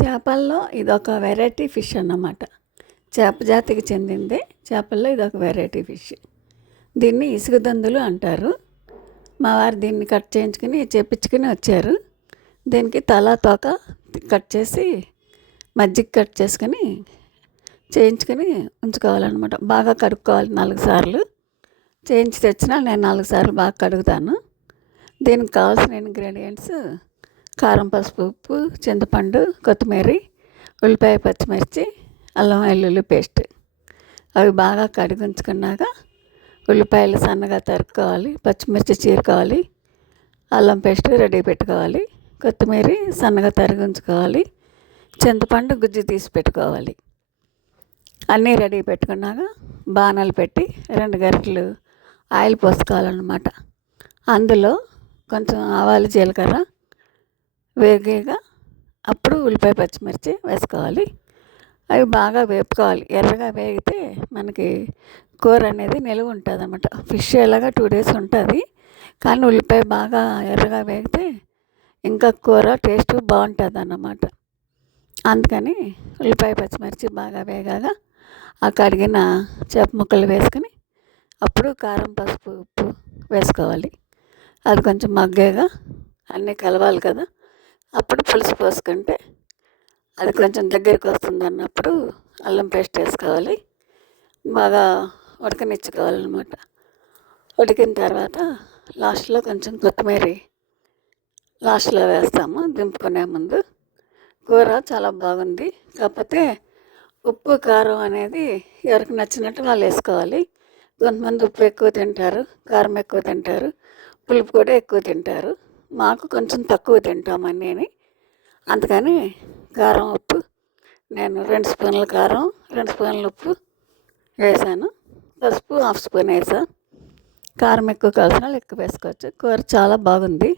చేపల్లో ఇదొక variety fish అన్నమాట. చేప జాతికి చెందిందే. చేపల్లో ఇదొక వెరైటీ ఫిష్. దీన్ని ఇసుకదందులు అంటారు. మా వారు దీన్ని కట్ చేయించుకుని చేపించుకుని వచ్చారు. దీనికి తల తోక కట్ చేసి మజ్జిగ కట్ చేసుకుని చేయించుకుని ఉంచుకోవాలన్నమాట. బాగా కడుక్కోవాలి 4 సార్లు. చేయించి తెచ్చినా నేను 4 సార్లు బాగా కడుగుతాను. దీనికి కావాల్సిన ఇంగ్రీడియంట్స్ కారం, పసుపు, ఉప్పు, చింతపండు, కొత్తిమీర, ఉల్లిపాయ, పచ్చిమిర్చి, అల్లం వెల్లుల్లి పేస్ట్. అవి బాగా కడిగి ఉంచుకున్నాక ఉల్లిపాయలు సన్నగా తరుక్కోవాలి, పచ్చిమిర్చి చీరుకోవాలి, అల్లం పేస్ట్ రెడీ పెట్టుకోవాలి, కొత్తిమీర సన్నగా తరిగి ఉంచుకోవాలి, చింతపండు గుజ్జు తీసి పెట్టుకోవాలి. అన్నీ రెడీ పెట్టుకున్నాక బాణాలు పెట్టి 2 గరిటెలు ఆయిల్ పోసుకోవాలన్నమాట. అందులో కొంచెం ఆవాలు, జీలకర్ర వేగేగా అప్పుడు ఉల్లిపాయ, పచ్చిమిర్చి వేసుకోవాలి. అవి బాగా వేపుకోవాలి. ఎర్రగా వేగితే మనకి కూర అనేది నిలువ ఉంటుంది అన్నమాట. ఫిష్ ఎలాగా 2 days ఉంటుంది, కానీ ఉల్లిపాయ బాగా ఎర్రగా వేగితే ఇంకా కూర టేస్ట్ బాగుంటుంది అన్నమాట. అందుకని ఉల్లిపాయ, పచ్చిమిర్చి బాగా వేగాక ఆ కడిగిన చేప ముక్కలు వేసుకుని అప్పుడు కారం, పసుపు, ఉప్పు వేసుకోవాలి. అది కొంచెం మగ్గాక అన్నీ కలవాలి కదా, అప్పుడు పులుసు పోసుకుంటే అది కొంచెం దగ్గరికి వస్తుంది అన్నప్పుడు అల్లం పేస్ట్ వేసుకోవాలి. బాగా ఉడకనిచ్చుకోవాలన్నమాట. ఉడికిన తర్వాత లాస్ట్లో కొంచెం కొత్తిమీర లాస్ట్లో వేస్తాము దింపుకునే ముందు. కూర చాలా బాగుంది. కాకపోతే ఉప్పు, కారం అనేది ఎవరికి నచ్చినట్టు వాళ్ళు వేసుకోవాలి. కొంతమంది ఉప్పు ఎక్కువ తింటారు, కారం ఎక్కువ తింటారు, పులుపు కూడా ఎక్కువ తింటారు. మాకు కొంచెం తక్కువ తింటామని అందుకని కారం, ఉప్పు నేను 2 స్పూన్ల కారం, 2 స్పూన్ల ఉప్పు వేసాను. పసుపు 1/2 స్పూన్ వేసాను. కారం ఎక్కువ కావాల్సిన వాళ్ళు ఎక్కువ వేసుకోవచ్చు. కూర చాలా బాగుంది.